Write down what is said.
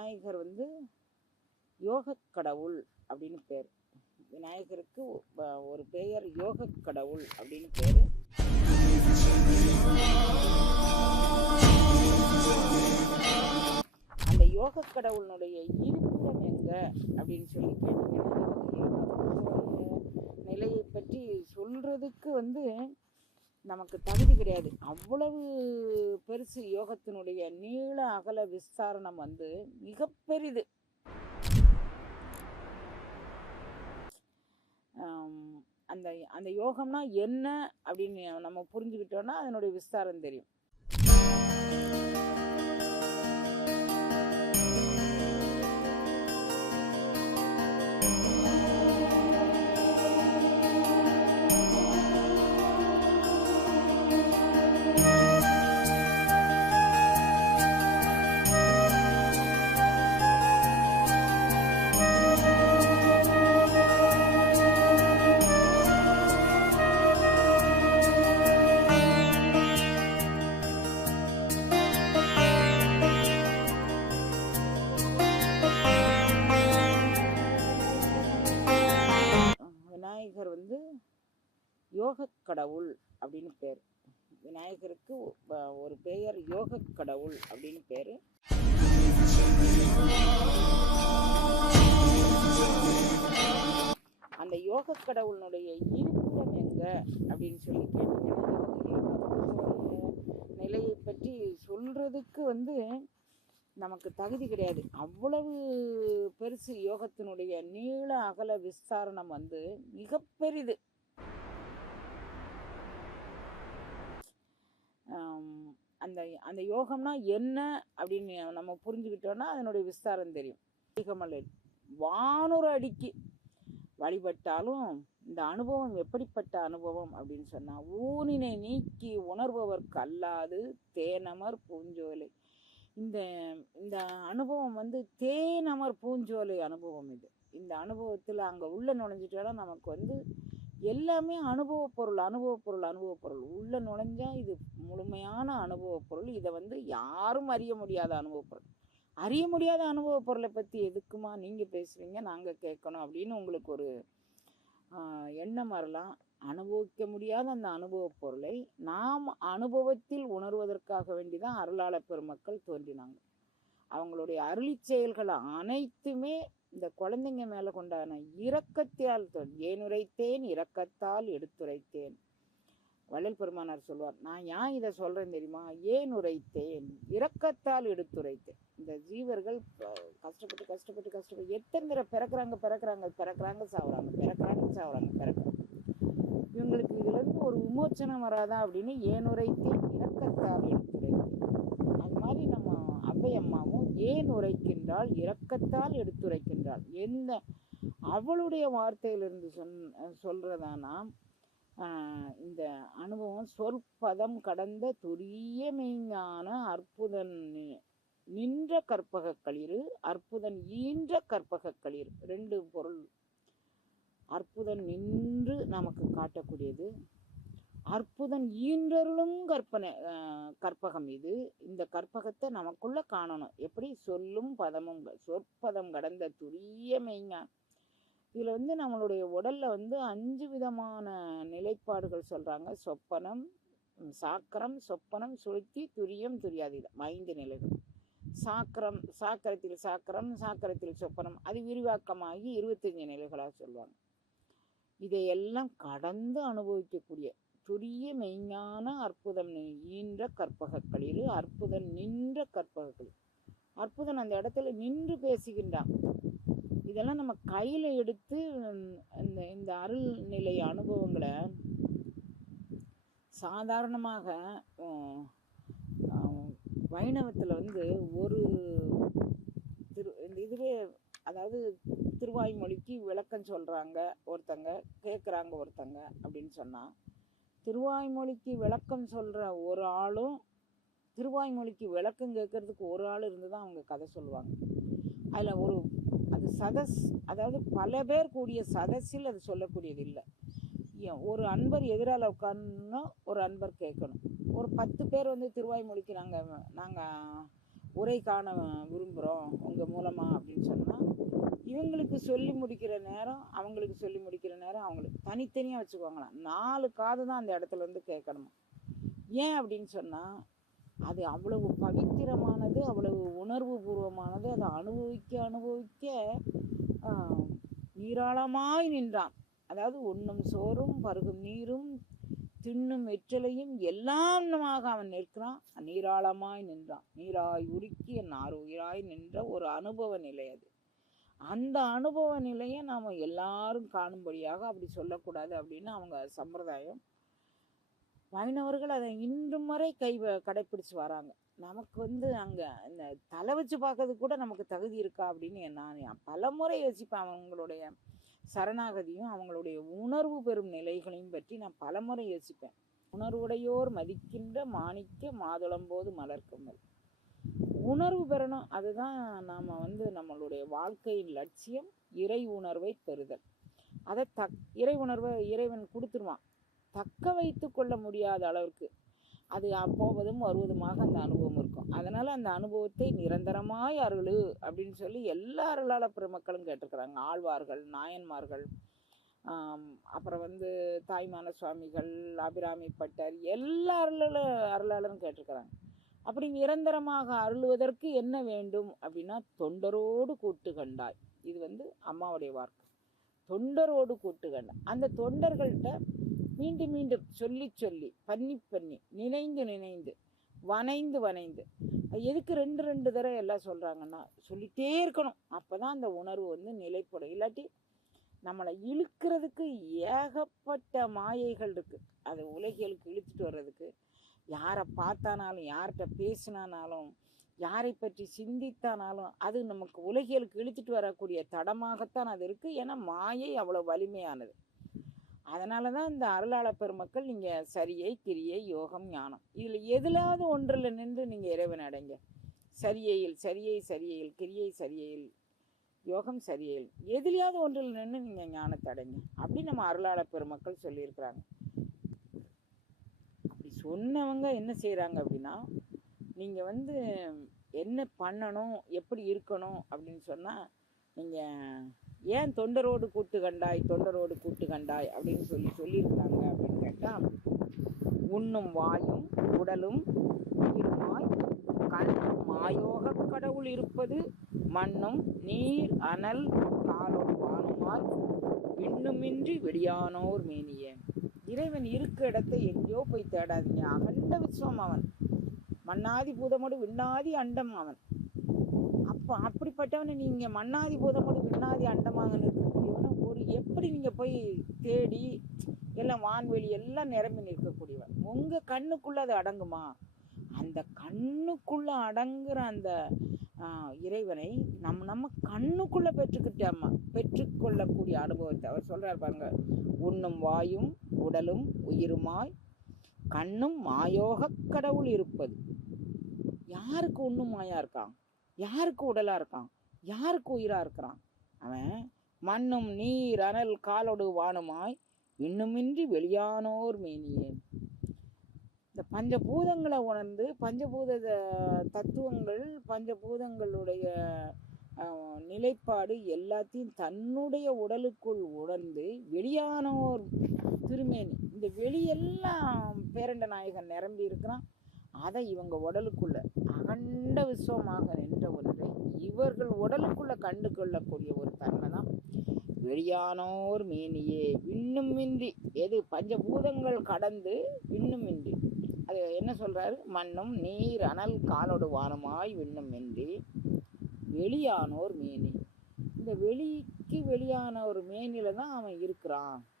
விநாயகர் வந்து யோக கடவுள் அப்படின்னு பேர். விநாயகருக்கு ஒரு பெயர் யோக கடவுள் அப்படின்னு பேர். அந்த யோக கடவுளுடைய இருப்பிடம் எங்க அப்படின்னு சொல்லி கேட்டீங்கன்னா நிலையை பற்றி சொல்றதுக்கு வந்து நமக்கு தகுதி கிடையாது. அவ்வளவு பெருசு யோகத்தினுடைய நீள அகல விஸ்தாரணம் வந்து மிக பெரிது. அந்த அந்த யோகம்னா என்ன அப்படின்னு நம்ம புரிஞ்சுக்கிட்டோன்னா அதனுடைய விஸ்தாரம் தெரியும். யோக கடவுள் அப்படின்னு பேர். விநாயகருக்கு ஒரு பெயர் யோக கடவுள் அப்படின்னு பேர். அந்த யோக கடவுளினுடைய இருப்பிடம் எங்க அப்படின்னு சொல்லி கேட்டீங்கன்னா நிலையை பற்றி சொல்றதுக்கு வந்து நமக்கு தகுதி கிடையாது. அவ்வளவு பெருசு யோகத்தினுடைய நீள அகல விஸ்தாரணம் வந்து மிக பெரிது. அந்த அந்த யோகம்னா என்ன அப்படின்னு நம்ம புரிஞ்சுக்கிட்டோன்னா அதனுடைய விஸ்தாரம் தெரியும். அதிகமலை வானொரு அடிக்கு. வழிபட்டாலும் இந்த அனுபவம் எப்படிப்பட்ட அனுபவம் அப்படின்னு சொன்னால் ஊனினை நீக்கி உணர்பவர்க்கு அல்லாது தேனமர் பூஞ்சோலை. இந்த இந்த அனுபவம் வந்து தேனமர் பூஞ்சோலை அனுபவம் இது. இந்த அனுபவத்தில் அங்கே உள்ள நுழைஞ்சிட்டோன்னா நமக்கு வந்து எல்லாமே அனுபவ பொருள் அனுபவ பொருள் அனுபவ பொருள். உள்ளே நுழைஞ்சா இது முழுமையான அனுபவ பொருள். இதை வந்து யாரும் அறிய முடியாத அனுபவ பொருள். அறிய முடியாத அனுபவ பொருளை பற்றி எதுக்குமா நீங்கள் பேசுவீங்க நாங்கள் கேட்கணும் அப்படின்னு உங்களுக்கு ஒரு எண்ணம் வரலாம். அனுபவிக்க முடியாத அந்த அனுபவ பொருளை நாம் அனுபவத்தில் உணர்வதற்காக வேண்டி தான் அருளாள பெருமக்கள் தோன்றினாங்க. அவங்களுடைய அருளி செயல்கள் அனைத்துமே இந்த குழந்தைங்க மேலே கொண்டான இரக்கத்தால் தோன் இரக்கத்தால் எடுத்துரைத்தேன். வள்ளல் பெருமானார் சொல்வார் நான் ஏன் இதை சொல்கிறேன் தெரியுமா? ஏன் உரைத்தேன் இரக்கத்தால் எடுத்துரைத்தேன். இந்த ஜீவர்கள் கஷ்டப்பட்டு கஷ்டப்பட்டு கஷ்டப்பட்டு எத்தனை தடவை பிறக்குறாங்க பிறக்கிறாங்க பிறக்கிறாங்க சாவுறாங்க பிறக்கிறாங்க சாவுறாங்க பிறக்கிறாங்க. இவங்களுக்கு இதுலேருந்து ஒரு விமோச்சனம் வராதா அப்படின்னு ஏன் உரைத்தேன் இரக்கத்தால் எடுத்துரைத்தேன். அது மாதிரி நம்ம அவ்வை ஏன் உரைக்கின்றாள்? இரக்கத்தால் எடுத்துரைக்கின்றாள். எந்த அவளுடைய வார்த்தையிலிருந்து சொன் சொல்கிறதானா இந்த அனுபவம் சொற்பதம் கடந்த துரிய மெய்ஞான அற்புதன் நின்ற கற்பக களிறு அற்புதன் ஈன்ற கற்பக களிறு. ரெண்டு பொருள். அற்புதன் நின்று நமக்கு காட்டக்கூடியது. அற்புதம் ஈன்றருளும் கற்பனை கற்பகம் இது. இந்த கற்பகத்தை நமக்குள்ள காணணும். எப்படி? சொல்லும் பதமும் க- சொற்பதம் கடந்த துரிய மெய்ஞான் இதில் வந்து நம்மளுடைய உடலில் வந்து அஞ்சு விதமான நிலைப்பாடுகள் சொல்கிறாங்க சொப்பனம் சாக்கரம் சொப்பனம் சுளுத்தி துரியம் துரியாதீதம். ஐந்து நிலைகள். சாக்கரம் சாக்கரத்தில் சாக்கரம் சாக்கரத்தில் சொப்பனம். அது விரிவாக்கமாகி இருபத்தஞ்சு நிலைகளாக சொல்லுவாங்க. இதையெல்லாம் கடந்து அனுபவிக்கக்கூடிய துரிய மெய்ஞான அற்புதம் ஈன்ற கற்பகக்களில் அற்புதம் நின்ற கற்பகக்களிர் அற்புதன் அந்த இடத்துல நின்று பேசுகின்றான். இதெல்லாம் நம்ம கையில் எடுத்து இந்த இந்த அருள் நிலை அனுபவங்களை சாதாரணமாக வைணவத்தில் வந்து ஒரு திரு இந்த இதுவே அதாவது திருவாய்மொழிக்கு விளக்கம் சொல்கிறாங்க ஒருத்தங்க கேட்குறாங்க ஒருத்தங்க அப்படின்னு சொன்னால் திருவாய்மொழிக்கு விளக்கம் சொல்கிற ஒரு ஆளும் திருவாய்மொழிக்கு விளக்கம் கேட்கறதுக்கு ஒரு ஆள் இருந்து தான் அவங்க கதை சொல்லுவாங்க. அதில் ஒரு அது சதஸ் அதாவது பல பேர் கூடிய சதஸில் அது சொல்லக்கூடியது இல்லை. ஏன் ஒரு அன்பர் எதிரால் உட்காரணும் ஒரு அன்பர் கேட்கணும். ஒரு பத்து பேர் வந்து திருவாய்மொழிக்கு நாங்கள் நாங்கள் உரை காண விரும்புகிறோம் உங்கள் மூலமாக அப்படின்னு சொன்னால் இவங்களுக்கு சொல்லி முடிக்கிற நேரம் அவங்களுக்கு சொல்லி முடிக்கிற நேரம் அவங்களுக்கு தனித்தனியாக வச்சுக்குவாங்களாம் நாலு காது தான் அந்த இடத்துல இருந்து கேட்கணுமா? ஏன் அப்படின்னு சொன்னால் அது அவ்வளவு பவித்திரமானது அவ்வளவு உணர்வு பூர்வமானது அதை அனுபவிக்க அனுபவிக்க ஆஹ், நீராளமாய் நின்றான். அதாவது உண்ணும் சோறும் பருகும் நீரும் தின்னும் வெற்றலையும் எல்லாமாக அவன் நிற்கிறான். நீராளமாய் நின்றான். நீராய் உருக்கி நார் உயிராய் நின்ற ஒரு அனுபவ நிலை அது. அந்த அனுபவ நிலையை நாம் எல்லாரும் காணும்படியாக அப்படி சொல்லக்கூடாது அப்படின்னு அவங்க சம்பிரதாயம். வைணவர்கள் அதை இன்றும் வரை கை கடைப்பிடிச்சு வராங்க. நமக்கு வந்து அங்கே இந்த தலை வச்சு பார்க்கறதுக்கு கூட நமக்கு தகுதி இருக்கா அப்படின்னு நான் பல முறை யோசிப்பேன். அவங்களுடைய சரணாகதியும் அவங்களுடைய உணர்வு பெறும் நிலைகளையும் பற்றி நான் பலமுறை யோசிப்பேன். உணர்வுடையோர் மதிக்கின்ற மாணிக்க மாதுளம்போது மலர்க்கமல் உணர்வு பெறணும். அதுதான் நாம் வந்து நம்மளுடைய வாழ்க்கையின் லட்சியம் இறை உணர்வை பெறுதல். அதை தக் இறை உணர்வை இறைவன் கொடுத்துருவான். தக்க வைத்து கொள்ள முடியாத அளவுக்கு அது போவதும் வருவதுமாக அந்த அனுபவம் இருக்கும். அதனால் அந்த அனுபவத்தை நிரந்தரமாய் அருளு அப்படின்னு சொல்லி எல்லா அருளாள பெருமக்களும் கேட்டிருக்கிறாங்க. ஆழ்வார்கள் நாயன்மார்கள் அப்புறம் வந்து தாய்மான சுவாமிகள் அபிராமி பட்டர் எல்லா அருளாள அருளாளரும் கேட்டிருக்கிறாங்க. அப்படி நிரந்தரமாக அருளுவதற்கு என்ன வேண்டும் அப்படின்னா தொண்டரோடு கூட்டு கண்டாய். இது வந்து அம்மாவுடைய வார்த்தை. தொண்டரோடு கூட்டு கண்டாய். அந்த தொண்டர்கள்ட்ட மீண்டும் மீண்டும் சொல்லி சொல்லி பண்ணி பண்ணி நினைந்து நினைந்து வனைந்து வனைந்து. எதுக்கு ரெண்டு ரெண்டு தடவை எல்லாம் சொல்கிறாங்கன்னா சொல்லிகிட்டே இருக்கணும். அப்போ தான் அந்த உணர்வு வந்து நிலைப்படும். இல்லாட்டி நம்மளை இழுக்கிறதுக்கு ஏகப்பட்ட மாயைகள் இருக்குது அது உலகியலுக்கு இழுத்துட்டு வர்றதுக்கு. யாரை பார்த்தானாலும் யார்கிட்ட பேசினானாலும் யாரை பற்றி சிந்தித்தானாலும் அது நமக்கு உலகியலுக்கு இழுத்துட்டு வரக்கூடிய தடமாகத்தான் அது இருக்குது ஏன்னா மாயை அவ்வளோ வலிமையானது. அதனால தான் இந்த அருளாள பெருமக்கள் நீங்கள் சரியை கிரியை யோகம் ஞானம் இதில் எதிலாவது ஒன்றில் நின்று நீங்கள் இறைவன் அடைங்க. சரியையில் சரியை சரியையில் கிரியை சரியையில் யோகம் சரியையில் எதிலையாவது ஒன்றில் நின்று நீங்கள் ஞானத்தை அடைங்க. அப்படி நம்ம அருளாள பெருமக்கள் சொல்லியிருக்கிறாங்க. அப்படி சொன்னவங்க என்ன செய்கிறாங்க அப்படின்னா நீங்கள் வந்து என்ன பண்ணணும் எப்படி இருக்கணும் அப்படின்னு சொன்னால் நீங்கள் ஏன் தொண்டரோடு கூட்டு கண்டாய் தொண்டரோடு கூட்டு கண்டாய் அப்படின்னு சொல்லி சொல்லியிருக்காங்க அப்படின்னு கேட்டால் உண்ணும் வாயும் உடலும் உயிருமாய் கண்ணும் மாயோக கடவுள் இருப்பது மண்ணும் நீர் அனல் காலும் வானுமாய் விண்ணுமின்றி வெடியானோர் மேனிய. இறைவன் இருக்க இடத்தை எங்கேயோ போய் தேடாதீங்க. அகண்ட விஸ்வம் அவன். மண்ணாதி பூதமோடு விண்ணாதி அண்டம் அவன். அப்போ அப்படிப்பட்டவனை நீங்கள் மண்ணாதி போதமோடு விண்ணாதி அண்டமாங்கன்னு இருக்கக்கூடியவனை ஒரு எப்படி நீங்கள் போய் தேடி எல்லாம் வான்வெளி எல்லாம் நிரம்பி நிற்கக்கூடியவன். உங்கள் கண்ணுக்குள்ளே அது அடங்குமா? அந்த கண்ணுக்குள்ளே அடங்குற அந்த இறைவனை நம் நம்ம கண்ணுக்குள்ளே பெற்றுக்கிட்டோமா பெற்றுக்கொள்ளக்கூடிய அனுபவத்தை அவர் சொல்கிறார் பாருங்க. உண்ணும் வாயும் உடலும் உயிருமாய் கண்ணும் மாயோக கடவுள் இருப்பது. யாருக்கு உண்ணும் மாயா இருக்கான் யாருக்கு உடலாக இருக்கான்? யாருக்கு உயிராக இருக்கிறான்? அவன் மண்ணும் நீர் அனல் காலோடு வானுமாய் இன்னுமின்றி வெளியானோர் மேனியே. இந்த பஞ்சபூதங்களை உணர்ந்து பஞ்சபூத தத்துவங்கள் பஞ்சபூதங்களுடைய நிலைப்பாடு எல்லாத்தையும் தன்னுடைய உடலுக்குள் உணர்ந்து வெளியானோர் திருமேனி. இந்த வெளியெல்லாம் பேரண்ட நாயகன் நிரம்பி இருக்கிறான். அதை இவங்க உடலுக்குள்ள அகண்ட விஸ்வமாக நின்ற ஒன்றை இவர்கள் உடலுக்குள்ள கண்டு கொள்ளக்கூடிய ஒரு தன்மை தான் வெளியானோர் மேனியே விண்ணுமின்றி எது? பஞ்சபூதங்கள் கடந்து விண்ணுமின்றி அது என்ன சொல்றாரு? மண்ணும் நீர் அனல் காலோடு வானமாய் விண்ணுமின்றி வெளியானோர் மேனி. இந்த வெளிக்கு வெளியான ஒரு மேனில தான் அவன் இருக்கிறான்.